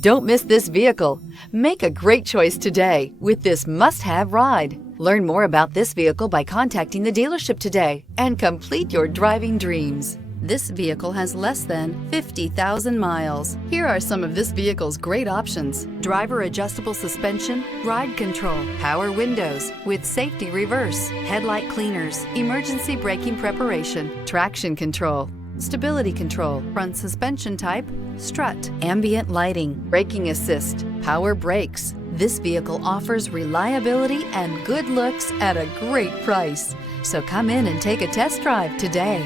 Don't miss this vehicle. Make a great choice today with this must-have ride. Learn more about this vehicle by contacting the dealership today and complete your driving dreams. This vehicle has less than 50,000 miles. Here are some of this vehicle's great options: driver adjustable suspension, ride control, power windows with safety reverse, headlight cleaners, emergency braking preparation, traction control, stability control, front suspension type, strut, ambient lighting, braking assist, power brakes. This vehicle offers reliability and good looks at a great price. So come in and take a test drive today.